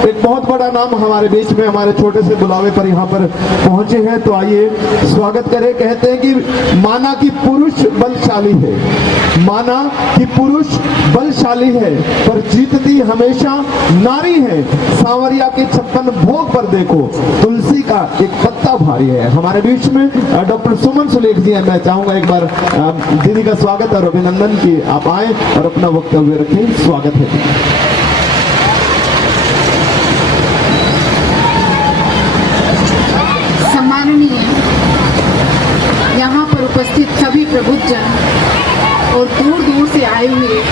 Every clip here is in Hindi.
एक बहुत बड़ा नाम हमारे बीच में हमारे छोटे से बुलावे पर यहाँ पर पहुंचे हैं, तो आइए स्वागत करें। कहते हैं कि माना कि पुरुष बलशाली है, माना कि पुरुष बलशाली है, पर जीतती हमेशा नारी है। सांवरिया के 56 भोग पर देखो, तुलसी का एक पत्ता भारी है। हमारे बीच में डॉक्टर सुमन सुलेख जी हैं। मैं चाहूंगा एक बार दीदी का स्वागत और अभिनंदन की आप आए और अपना वक्तव्य रखें। स्वागत है। सम्माननीय यहाँ पर उपस्थित सभी प्रबुद्धजन और दूर दूर से आए हुए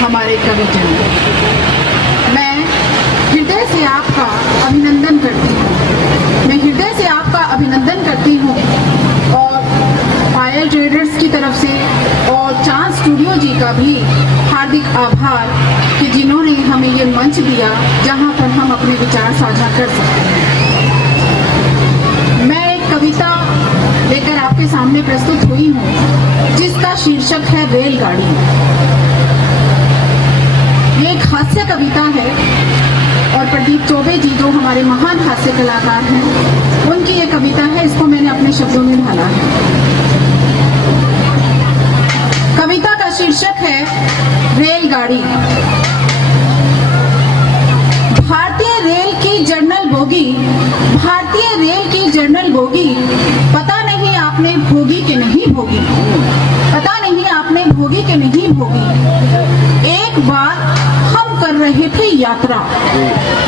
हमारे कविजन, मैं हृदय से आपका अभिनंदन करती हूँ। मैं हृदय से आपका अभिनंदन करती हूँ और पायल ट्रेडर्स की तरफ से और चांद स्टूडियो जी का भी हार्दिक आभार कि जिन्होंने हमें ये मंच दिया जहाँ पर हम अपने विचार साझा कर सकते हैं। मैं एक कविता लेकर आपके सामने प्रस्तुत हुई हूँ जिसका शीर्षक है रेलगाड़ी। ये एक हास्य कविता है और प्रदीप चौबे जी जो हमारे महान हास्य कलाकार हैं, उनकी ये कविता है। इसको मैंने अपने शब्दों में ढाला है। कविता का शीर्षक है रेलगाड़ी। भारतीय रेल की जर्नल बोगी, भारतीय रेल की जर्नल बोगी, पता नहीं आपने भोगी के नहीं भोगी, पता नहीं आपने भोगी के नहीं भोगी। एक बार हम कर रहे थे यात्रा,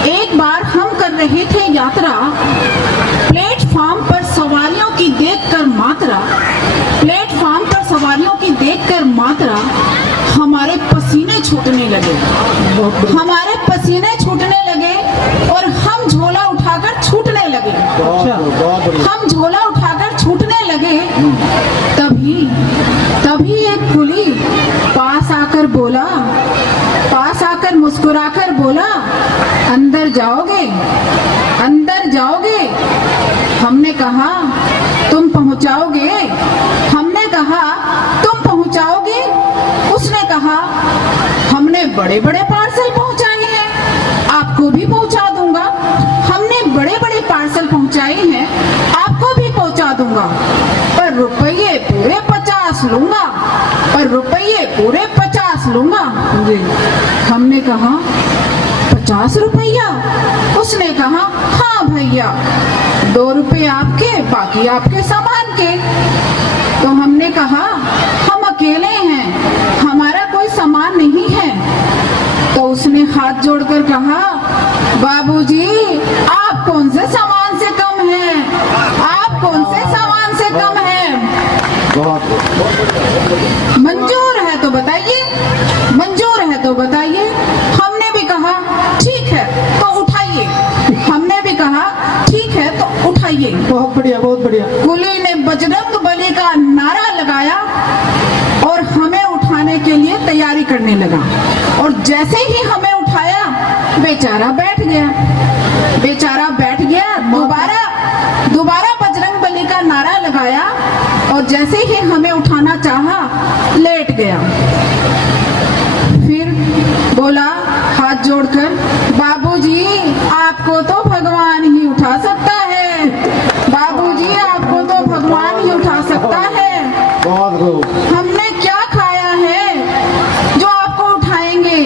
एक बार हम कर रहे थे यात्रा, प्लेटफॉर्म पर सवारियों की देखकर मात्रा, प्लेटफॉर्म पर सवारियों की देखकर मात्रा, हमारे पसीने छूटने लगे, हमारे पसीने छूटने लगे और हम झोला उठाकर छूटने लगे, हम झोला उठाकर छूटने लगे। तभी एक कुली पास आकर बोला, पास आकर मुस्कुराकर बोला, अंदर जाओगे, अंदर जाओगे। हमने कहा तुम पहुंचाओगे, हमने कहा तुम पहुंचाओगे। उसने कहा हमने बड़े बड़े पार्सल पहुंचाए हैं, आपको भी पहुंचा दूंगा। हमने बड़े बड़े पार्सल पहुंचाए हैं, आपको भी पहुंचा दूंगा, पर रुपये पूरे 50 लूंगा, पर रुपये पूरे 50 लूंगा। हमने कहा 50 रुपया? उसने कहा हाँ भैया, 2 रुपये आपके, बाकी आपके सामान के। तो हमने कहा हम अकेले हैं, हमारा कोई सामान नहीं है। तो उसने हाथ जोड़कर कहा बाबूजी आप कौन से सामान से कम हैं, आप कौन से सामान से कम हैं। मंजूर है तो बताइए, मंजूर है तो बताइए। हमने भी कहा ठीक है तो उठाइए, हमने भी कहा ठीक है तो उठाइए। बहुत बढ़िया, बहुत बढ़िया। कुली ने बजरंग बली का नारा लगाया और हमें उठाने के लिए तैयारी करने लगा। और जैसे ही हमें उठाया बेचारा बैठ गया, बेचारा बैठ गया। दोबारा बजरंग बली का नारा लगाया और जैसे ही हमें उठाना चाहा लेट गया। फिर बोला हाथ जोड़कर बाबूजी आपको तो भगवान ही उठा सकता है, बाबूजी आपको तो भगवान ही उठा सकता है। हमने क्या खाया है जो आपको उठाएंगे।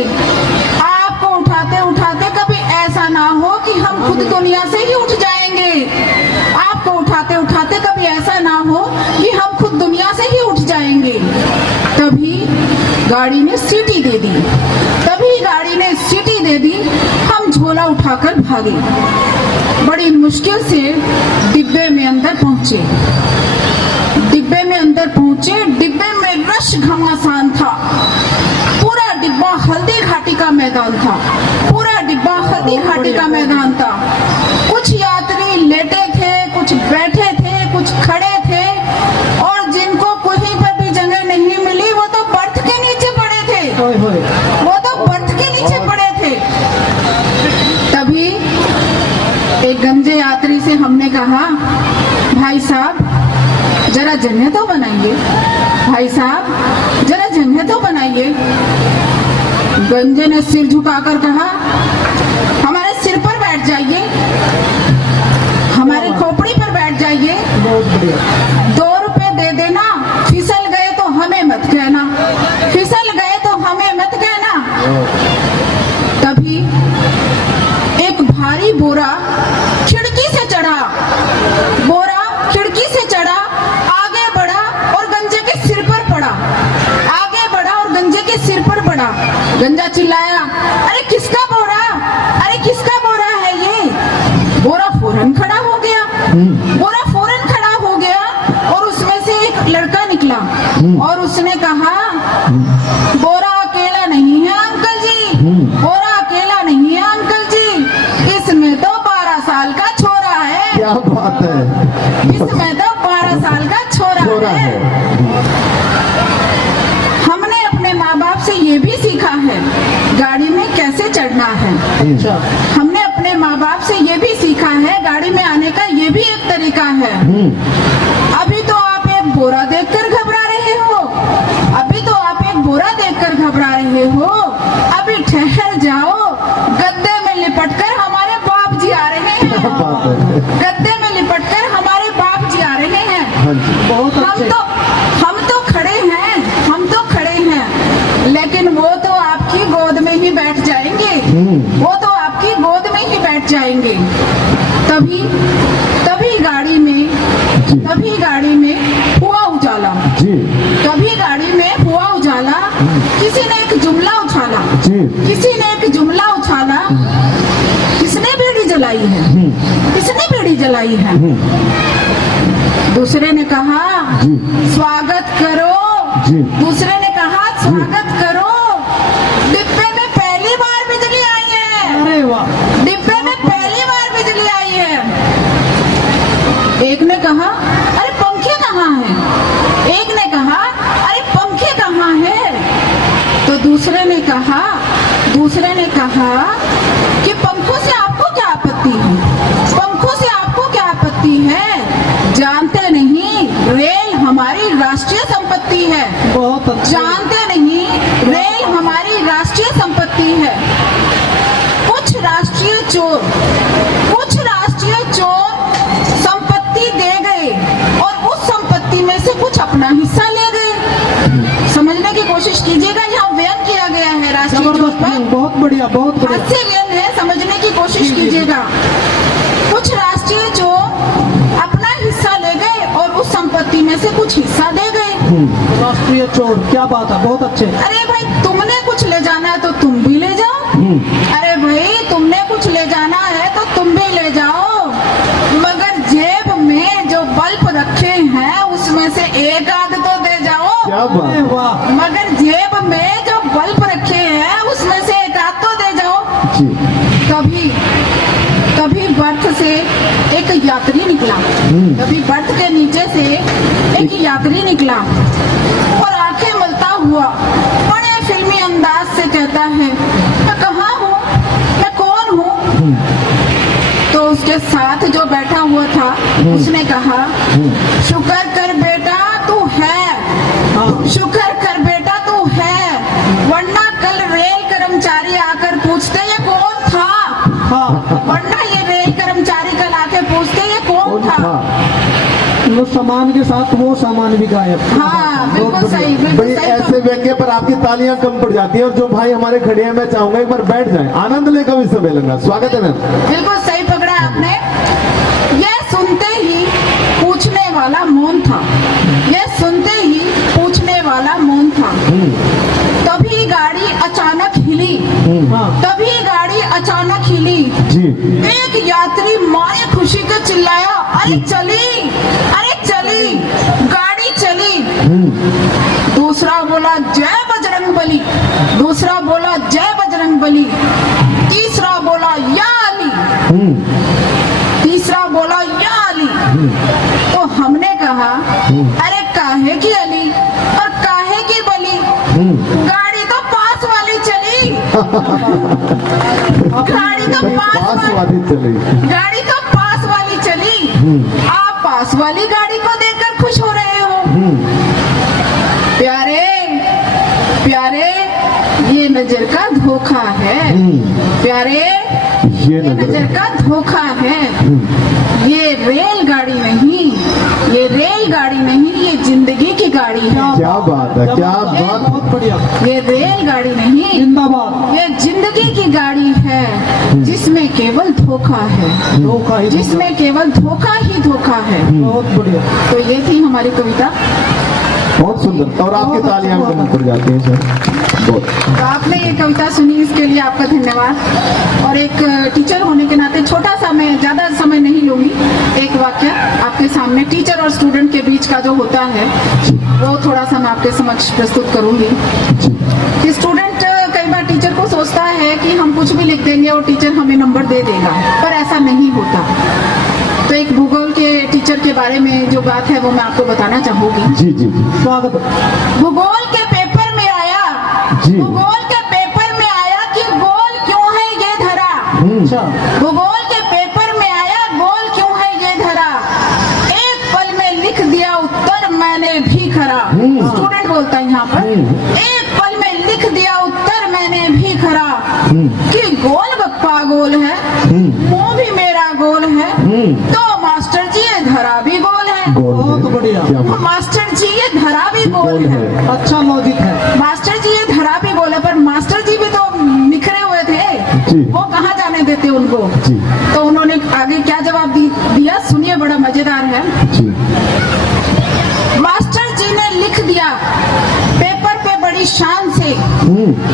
आपको उठाते उठाते कभी ऐसा ना हो कि हम खुद दुनिया से ही उठ जाएंगे। आपको उठाते उठाते कभी ऐसा ना हो कि हम खुद दुनिया से ही उठ जाएंगे। तभी गाड़ी ने सीटी दे दी, तभी गाड़ी ने सीटी दे दी। हम झोला उठाकर भागे, बड़ी मुश्किल से डिब्बे में अंदर पहुंचे। डिब्बे में अंदर पहुंचे, डिब्बे में रश घमासान था। पूरा डिब्बा हल्दी घाटी का मैदान था, पूरा डिब्बा हल्दी घाटी का मैदान था। कुछ यात्री लेटे थे, कुछ बैठे थे, कुछ खड़े थे और जिनको कहीं पर भी जगह नहीं मिली वो तो बर्थ के नीचे पड़े थे, वो तो बर्थ के नीचे पड़े थे। तभी एक गंजे यात्री से हमने कहा भाई साहब जरा जगह तो बनाइए, भाई साहब जरा जगह तो बनाइए। गंजे ने सिर झुकाकर कहा हमारे सिर पर 2 रुपए दे देना, फिसल गए तो हमें मत कहना, फिसल गए तो हमें मत कहना। तभी एक भारी बोरा खिड़की से चढ़ा, बोरा खिड़की से चढ़ा, आगे बढ़ा और गंजे के सिर पर पड़ा, आगे बढ़ा और गंजे के सिर पर पड़ा। गंजा चिल्लाया, अरे किसका बोरा, अरे किसका बोरा है ये? बोरा फौरन खड़ा हो गया, बोरा फौरन खड़ा हो गया और उसमें से एक लड़का निकला और उसने कहा, बोरा अकेला नहीं है अंकल जी, बोरा अकेला नहीं है अंकल जी, इसमें तो 12 साल का छोरा है। क्या बात है, इसमें तो 12 साल का छोरा है। हमने अपने माँ बाप से ये भी सीखा है गाड़ी में कैसे चढ़ना है। हमने अपने माँ बाप से ये भी सीखा है गाड़ी में आने का ये भी एक तरीका है। अभी तो आप एक बोरा देखकर घबरा रहे हो, अभी तो आप एक बोरा देखकर घबरा रहे हो, अभी ठहर जाओ, गद्दे में लिपटकर हमारे बाप जी आ रहे हैं, गद्दे में लिपटकर हमारे बाप जी आ रहे हैं। हम तो खड़े हैं, हम तो खड़े हैं, लेकिन वो तो आपकी गोद में ही बैठ जाएंगे, वो तो आपकी गोद में ही बैठ जाएंगे। तभी गाड़ी में हुआ उजाला, तभी गाड़ी में हुआ उजाला। किसी ने एक जुमला उछाला, किसी ने एक जुमला उछाला, किसने बीड़ी जलाई है, किसने बीड़ी जलाई है? दूसरे ने कहा स्वागत करो, दूसरे ने कहा स्वागत करो, डिब्बे में पहली बार बिजली आई है, अरे वाह, डिब्बे में पहली बार बिजली आई है। एक ने कहा अरे पंखे कहाँ हैं, एक ने कहा अरे पंखे कहाँ हैं? तो दूसरे ने कहा कि पंखों से आपको क्या आपत्ति है, पंखों से आपको क्या आपत्ति है? जानते नहीं रेल हमारी राष्ट्रीय संपत्ति है, बहुत अच्छे। जानते नहीं रेल हमारी राष्ट्रीय संपत्ति है। कुछ राष्ट्रीय चोर संपत्ति दे गए और उस संपत्ति में से कुछ अपना हिस्सा ले गए। समझने की कोशिश कीजिएगा, यहाँ व्यंग किया गया है राष्ट्रीय चोर पर, बहुत बढ़िया, बहुत बढ़िया, हास्य व्यंग है, समझने की कोशिश कीजिएगा। कुछ राष्ट्रीय चोर अपना हिस्सा ले गए और उस संपत्ति में से कुछ हिस्सा दे गए। राष्ट्रीय चोर, क्या बात है, बहुत अच्छे। अरे भाई तुमने कुछ ले जाना है तो तुम भी ले जाओ, अरे भाई तुमने कुछ ले जाना है तो तुम भी ले जाओ, मगर जेब में जो बल्ब रखे हैं उसमें से एक आध तो दे जाओ। क्या बात है, वाह, मगर जेब में जो बल्ब रखे हैं उसमें से एक आध तो दे जाओ। कभी बर्थ से एक यात्री निकला, कभी बर्थ के नीचे से एक यात्री निकला और आंखें मलता हुआ बड़े फिल्मी अंदाज से कहता है, मैं कहाँ हूँ, मैं कौन हूँ? तो उसके साथ जो बैठा हुआ था उसने कहा, शुक्र कर बेटा तू है, शुक्र कर बेटा तू है, वरना कल रेल कर्मचारी आकर पूछते ये कौन था, वरना ये रेल कर्मचारी कल आके पूछते ये कौन था। वो सामान के साथ वो सामान भी गायब। हाँ बिल्कुल सही, भाई बिल्कुल सही। ऐसे व्यंग्य पर आपकी तालियां कम पड़ जाती हैं। और जो भाई हमारे खड़े हैं, मैं चाहूंगा एक बार बैठ जाएं, आनंद ले कवि सम्मेलन। स्वागत है मैम। बिल्कुल सही पकड़ा आपने। यह सुनते ही पूछने वाला मौन था, यह सुनते ही पूछने वाला मौन था। तभी गाड़ी अचानक हिली, तभी गाड़ी अचानक हिली। एक यात्री मारे खुशी के चिल्लाया, अरे चली, अरे चली, गाड़ी चली। दूसरा बोला जय बजरंग बली, दूसरा बोला जय बजरंग बली, तीसरा बोला या अली, तीसरा बोला या अली। तो हमने कहा अरे काहे की अली और काहे की बली, गाड़ी तो पास वाली चली, गाड़ी तो पास वाली चली, गाड़ी तो पास वाली चली। आप पास वाली गाड़ी को देखकर खुश हो रहे हो। प्यारे प्यारे ये नजर का धोखा है, प्यारे ये ये नजर नजर का धोखा है। ये रेलगाड़ी नहीं, ये रेलगाड़ी नहीं, ये जिंदगी की गाड़ी है। क्या बात है, क्या बात। बहुत बढ़िया, ये रेलगाड़ी नहीं, जिंदाबाद। ये जिंदगी की गाड़ी है जिसमें केवल धोखा है, धोखा ही जिसमें केवल धोखा ही धोखा है। बहुत बढ़िया। तो ये थी हमारी कविता। बहुत सुंदर, और आपकी तालियां भी मुंह पर जाती हैं सर। बहुत तो आपने ये कविता सुनी, इसके लिए आपका धन्यवाद। और एक टीचर होने के नाते छोटा सा, मैं ज्यादा समय नहीं लूंगी, एक वाक्य आपके सामने टीचर और स्टूडेंट के बीच का जो होता है वो थोड़ा सा मैं आपके समक्ष प्रस्तुत करूंगी। कि स्टूडेंट कई बार टीचर को सोचता है कि हम कुछ भी लिख देंगे और टीचर हमें नंबर दे देगा, पर ऐसा नहीं होता। तो एक भूगोल के टीचर के बारे में जो बात है वो मैं आपको बताना चाहूंगी। जी जी जी स्वागत। भूगोल के पेपर में आया, जी। भूगोल के पेपर में आया कि गोल क्यों है ये धरा। अच्छा, भूगोल के पेपर में आया गोल क्यों है ये धरा। एक पल में लिख दिया उत्तर मैंने भी खरा। स्टूडेंट बोलता है यहाँ पर, एक पल में लिख दिया उत्तर मैंने भी खरा। कि गोल गप्पा गोल है, मुंह भी मेरा गोल है, तो मास्टर जी ये धरा भी गोल है। बहुत बढ़िया। क्या बात। मास्टर जी ये धरा भी गोल है। अच्छा लॉजिक है। मास्टर जी ये धरा भी गोल है, पर मास्टर जी भी तो निखरे हुए जी। थे, वो कहाँ जाने देते उनको। जी। तो उन्होंने आगे क्या जवाब दिया, सुनिए, बड़ा मजेदार है। जी मास्टर जी ने लिख दिया पेपर पे बड़ी शान से,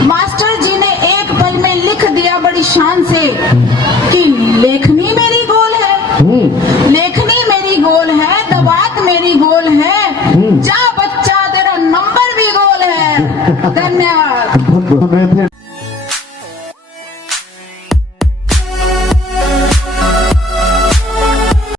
मास्टर जी ने एक पल में लिख दिया बड़ी शान से कि लेखनी मेरी गोल है, लेखनी मेरी गोल है, दबात मेरी गोल है, जा बच्चा तेरा नंबर भी गोल है। धन्यवाद। बहुत बहुत